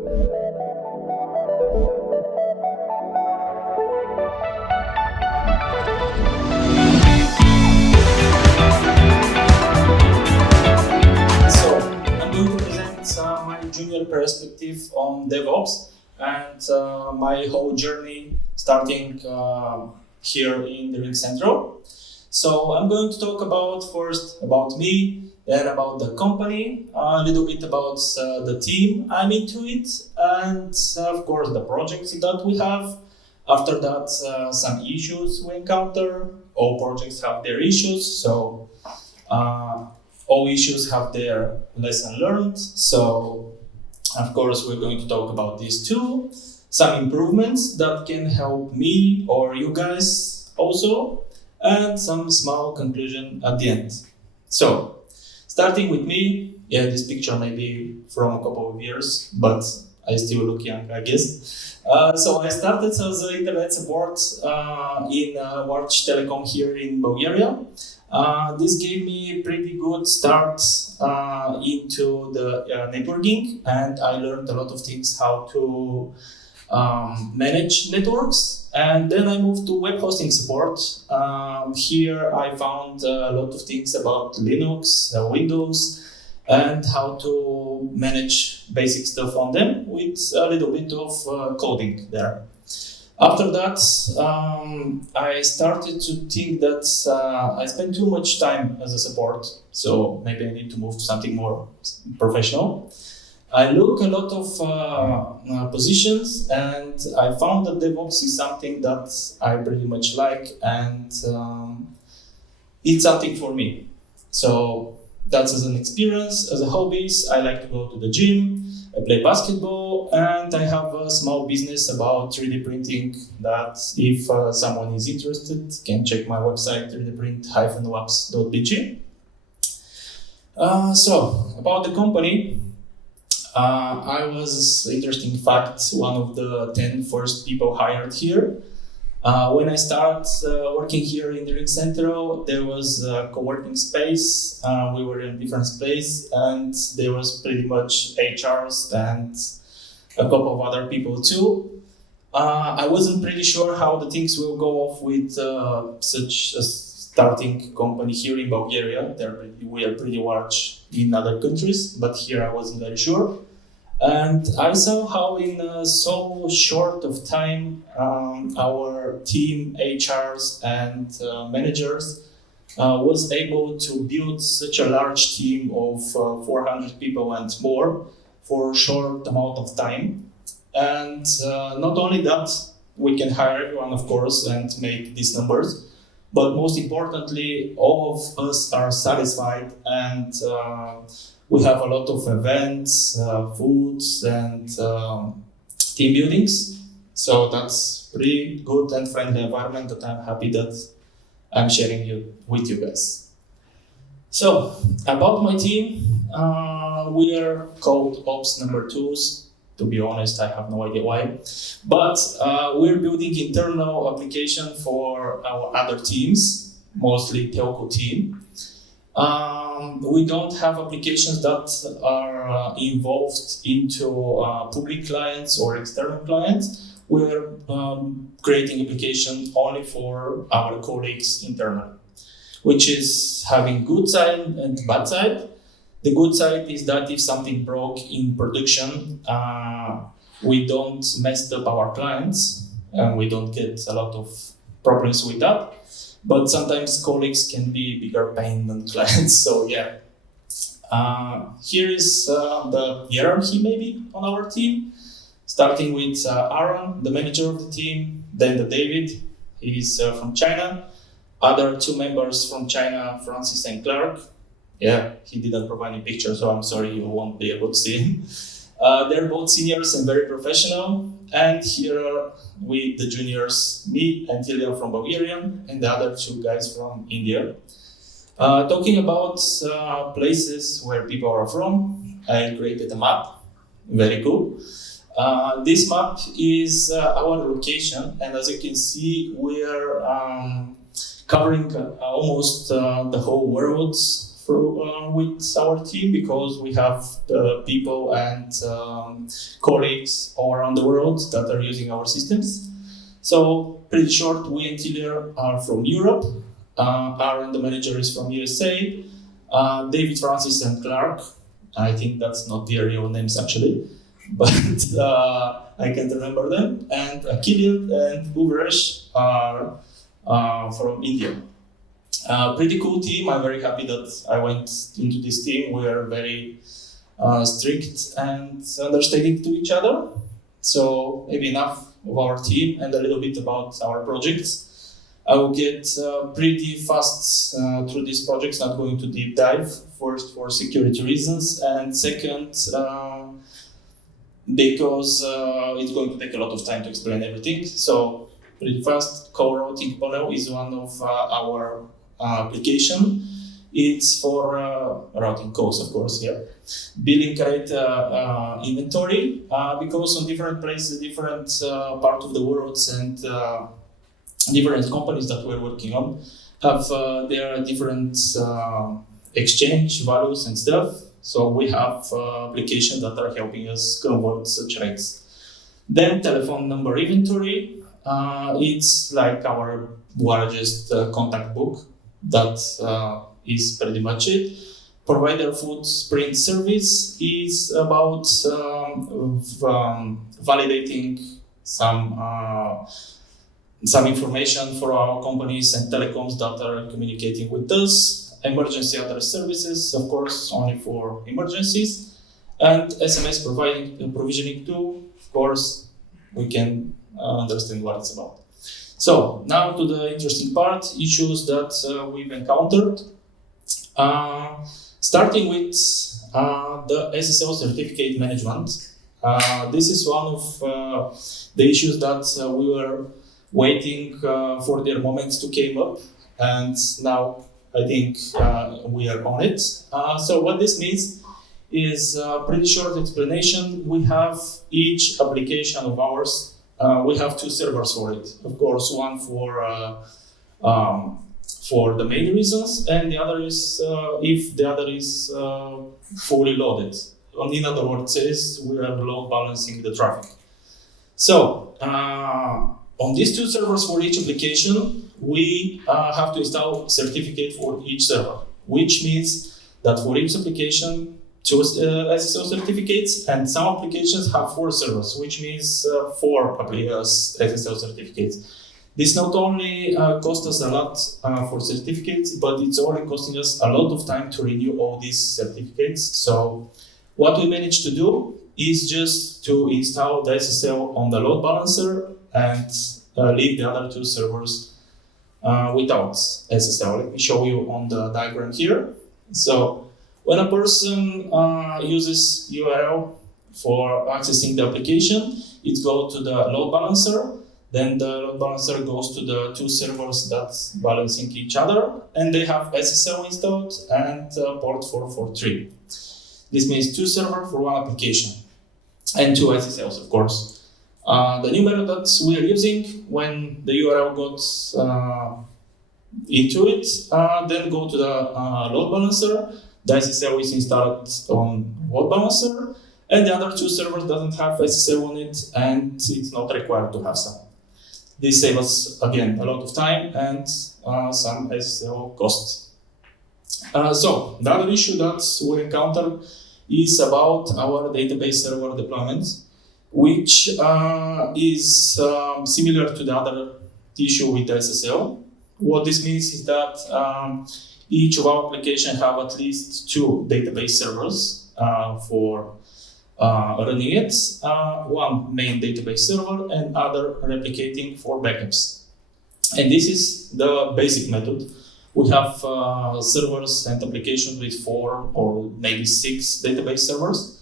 So I'm going to present my junior perspective on DevOps and my whole journey starting here in the RingCentral. So I'm going to talk about first about me, then about the company, a little bit about the team I'm into it, and of course the projects that we have. After that, some issues we encounter. All projects have their issues, so all issues have their lesson learned. So of course we're going to talk about these too. Some improvements that can help me or you guys also, and some small conclusion at the end. So, starting with me, this picture may be from a couple of years, but I still look young, I guess. So I started as an internet support in Warch Telecom here in Bulgaria. This gave me a pretty good start into the networking, and I learned a lot of things how to manage networks, and then I moved to web hosting support. Here I found a lot of things about Linux, Windows, and how to manage basic stuff on them with a little bit of coding there. After that, I started to think that I spend too much time as a support, so maybe I need to move to something more professional. I look a lot of positions, and I found that DevOps is something that I pretty much like, and it's something for me. So that's as an experience. As a hobbies, I like to go to the gym, I play basketball, and I have a small business about 3D printing that if someone is interested can check my website 3dprint-labs.bg. So about the company, I was, interesting fact, one of the 10 first people hired here. When I started working here in the RingCentral, there was a co-working space. We were in a different space, and there was pretty much HRs and a couple of other people too. I wasn't pretty sure how the things will go off with such a starting company here in Bulgaria. We are pretty large in other countries, but here I wasn't very sure. And I saw how in so short of time our team, HRs and managers was able to build such a large team of 400 people and more for a short amount of time. And not only that, we can hire everyone, of course, and make these numbers, but most importantly, all of us are satisfied, and we have a lot of events, foods, and team buildings. So that's pretty good and friendly environment that I'm happy that I'm sharing with you guys. So about my team, we are called Ops number 2s. To be honest, I have no idea why. But we're building internal application for our other teams, mostly telco team. We don't have applications that are involved into public clients or external clients. We're creating applications only for our colleagues internally, which is having good side and bad side. The good side is that if something broke in production, we don't mess up our clients, and we don't get a lot of problems with that. But sometimes colleagues can be bigger pain than clients. So yeah, here is the hierarchy maybe on our team, starting with Aaron, the manager of the team, then the David, he's from China, other 2 members from China, Francis and Clark. Yeah, he didn't provide any picture, so I'm sorry you won't be able to see him. They're both seniors and very professional. And here are we, the juniors, me and Ilya from Bulgaria, and the other 2 guys from India. Talking about places where people are from, I created a map. Very cool. This map is our location, and as you can see, we are covering almost the whole world, with our team because we have people and colleagues all around the world that are using our systems. So pretty short, we and Tilia are from Europe. Aaron, the manager, is from USA. David, Francis, and Clark. I think that's not their real names actually, but I can't remember them. And Kilian and Uveresh are from India. Pretty cool team. I'm very happy that I went into this team. We are very strict and understanding to each other. So maybe enough of our team and a little bit about our projects. I will get pretty fast through these projects, not going to deep dive. First, for security reasons, and second, because it's going to take a lot of time to explain everything. So pretty fast. Co-routing panel is one of our application. It's for routing calls, of course, here. Billing rate inventory, because on different places, different part of the world and different companies that we're working on have their different exchange values and stuff. So we have applications that are helping us convert such rates. Then telephone number inventory. It's like our largest contact book. That is pretty much it. Provider footprint service is about validating some information for our companies and telecoms that are communicating with us. Emergency address services, of course, only for emergencies. And SMS provisioning too, of course, we can understand what it's about. So now to the interesting part, issues that we've encountered. Starting with the SSL certificate management. This is one of the issues that we were waiting for their moments to came up, and now I think we are on it. So what this means is a pretty short explanation. We have each application of ours, we have two servers for it. Of course, one for the main reasons, and the other is if the other is fully loaded. In other words, we are load balancing the traffic. So on these two servers for each application, we have to install certificate for each server, which means that for each application, two SSL certificates, and some applications have 4 servers, which means 4 SSL certificates. This not only costs us a lot for certificates, but it's only costing us a lot of time to renew all these certificates. So what we managed to do is just to install the SSL on the load balancer and leave the other 2 servers without SSL. Let me show you on the diagram here. So when a person uses URL for accessing the application, it goes to the load balancer. Then the load balancer goes to the 2 servers that's balancing each other, and they have SSL installed and port 443. This means 2 servers for 1 application and 2 SSLs, of course. The new method that we are using, when the URL goes into it, then go to the load balancer. The SSL is installed on load balancer, and the other 2 servers doesn't have SSL on it, and it's not required to have some. This saves us, again, a lot of time and some SSL costs. So the other issue that we encounter is about our database server deployment, which is similar to the other issue with SSL. What this means is that each of our applications have at least 2 database servers for running it, one main database server and other replicating for backups. And this is the basic method. We have servers and applications with 4 or maybe 6 database servers.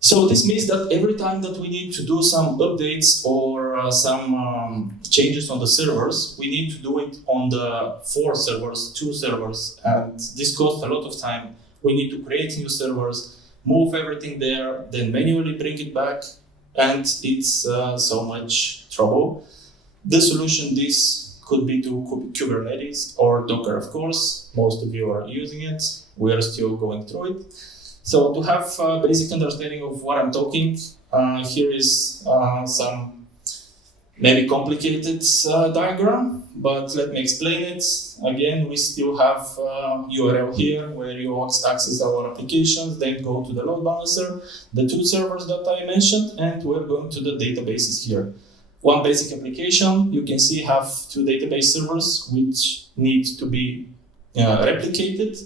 So this means that every time that we need to do some updates or some changes on the servers, we need to do it on the 4 servers, 2 servers, and this costs a lot of time. We need to create new servers, move everything there, then manually bring it back, and it's so much trouble. The solution this could be to Kubernetes or Docker, of course. Most of you are using it. We are still going through it. So to have a basic understanding of what I'm talking, here is some maybe complicated diagram, but let me explain it. Again, we still have URL here where you access our applications, then go to the load balancer, the two servers that I mentioned, and we're going to the databases here. One basic application, you can see, have two database servers which need to be replicated,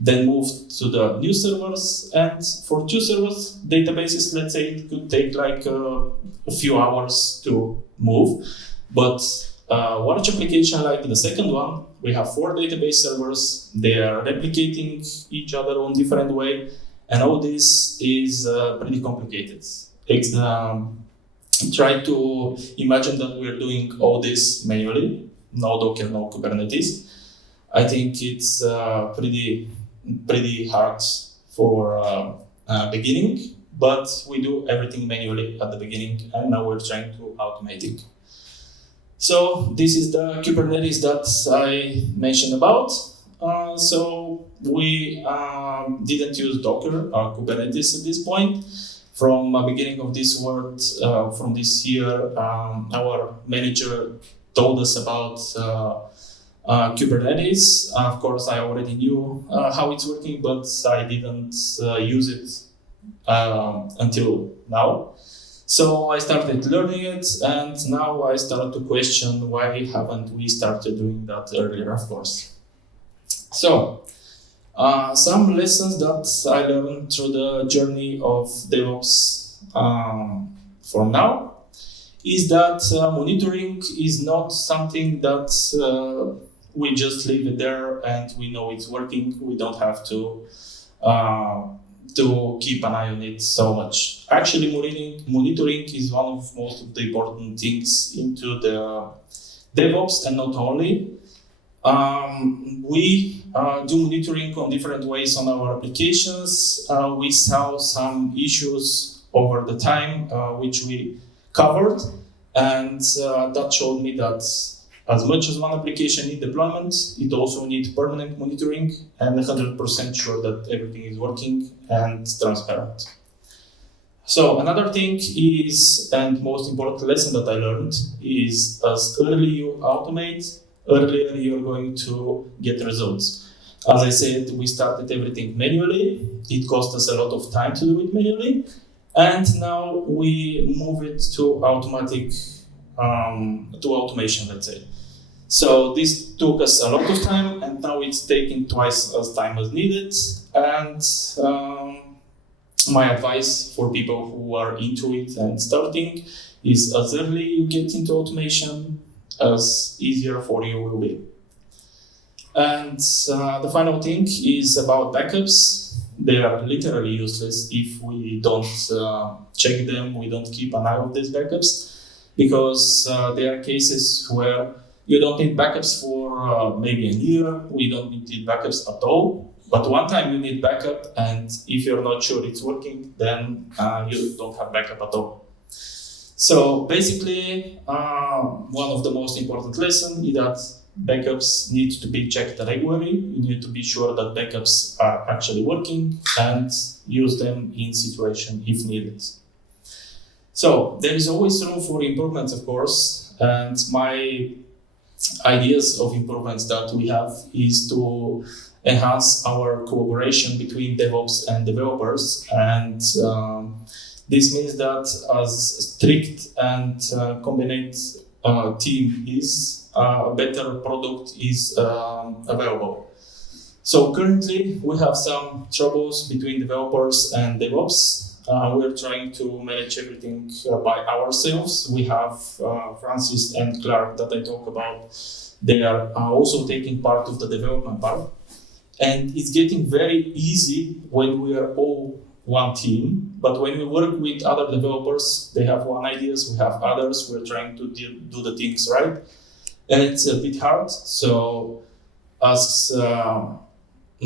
then moved to the new servers. And for two servers databases, let's say it could take like a few hours to move. But large application like the second one, we have four database servers. They are replicating each other on different way, and all this is pretty complicated. Try to imagine that we're doing all this manually, no Docker, no Kubernetes. I think it's pretty hard for beginning, but we do everything manually at the beginning, and now we're trying to automate it. So this is the Kubernetes that I mentioned about. So we didn't use Docker or Kubernetes at this point. From the beginning of this world, from this year, our manager told us about Kubernetes. Of course, I already knew how it's working, but I didn't use it until now. So I started learning it, and now I start to question why haven't we started doing that earlier, of course. So some lessons that I learned through the journey of DevOps for now is that monitoring is not something that we just leave it there and we know it's working. We don't have to keep an eye on it so much. Actually, monitoring is one of most of the important things into the DevOps, and not only. We do monitoring on different ways on our applications. We saw some issues over the time which we covered, and that showed me that as much as one application needs deployment, it also needs permanent monitoring and 100% sure that everything is working and transparent. So another thing is, and most important lesson that I learned is, as early you automate, earlier you're going to get results. As I said, we started everything manually. It cost us a lot of time to do it manually. And now we move it to automation, let's say. So this took us a lot of time, and now it's taking twice as time as needed. And my advice for people who are into it and starting is, as early you get into automation, as easier for you will be. And the final thing is about backups. They are literally useless if we don't check them, we don't keep an eye on these backups, because there are cases where you don't need backups for maybe a year, we don't need backups at all, but one time you need backup, and if you're not sure it's working, then you don't have backup at all. So basically, one of the most important lessons is that backups need to be checked regularly. You need to be sure that backups are actually working and use them in situation if needed. So there is always room for improvements, of course, and my ideas of improvements that we have is to enhance our collaboration between DevOps and developers, and this means that as strict and combined team is, a better product is available. So currently we have some troubles between developers and DevOps. We're trying to manage everything by ourselves. We have Francis and Clark that I talk about. They are also taking part of the development part. And it's getting very easy when we are all one team. But when we work with other developers, they have one ideas, we have others. We're trying to do the things right. And it's a bit hard. So as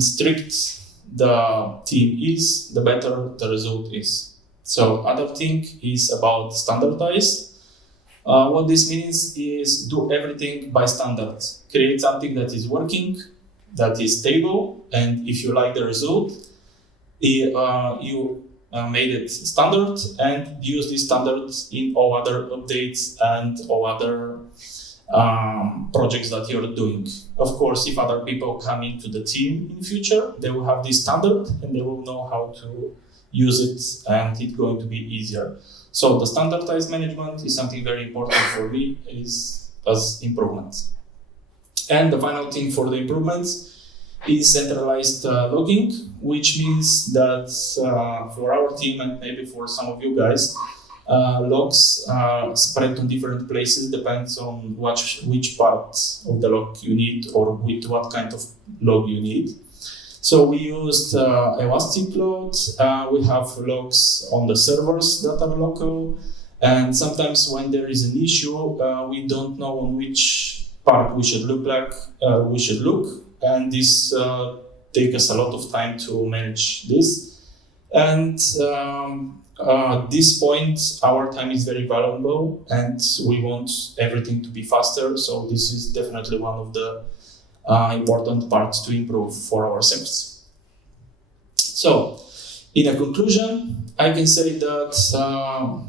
strict the team is, the better the result is. So other thing is about standardize. What this means is do everything by standard. Create something that is working, that is stable, and if you like the result, you made it standard and use this standard in all other updates and all other projects that you're doing. Of course, if other people come into the team in future, they will have this standard and they will know how to use it, and it's going to be easier. So the standardized management is something very important for me as improvements. And the final thing for the improvements is centralized logging, which means that for our team and maybe for some of you guys, logs are spread on different places, depends on which part of the log you need or with what kind of log you need. So we used Elastic Load. We have logs on the servers that are local, and sometimes when there is an issue, we don't know on which part we should look, and this takes us a lot of time to manage this. And at this point, our time is very valuable, and we want everything to be faster. So this is definitely one of the important parts to improve for ourselves. So, in a conclusion, I can say that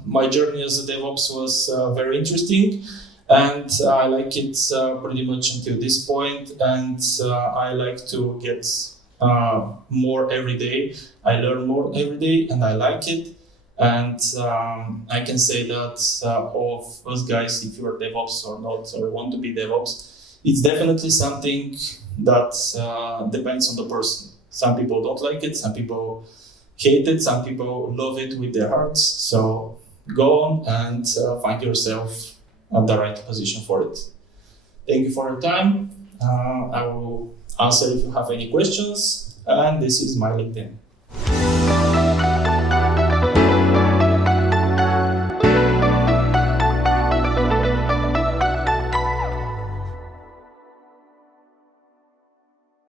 my journey as a DevOps was very interesting, and I like it pretty much until this point, and I like to get more every day. I learn more every day, and I like it. And I can say that all of us guys, if you're DevOps or not, or want to be DevOps, it's definitely something that depends on the person. Some people don't like it, some people hate it, some people love it with their hearts. So go on and find yourself at the right position for it. Thank you for your time. I will answer if you have any questions, and this is my LinkedIn.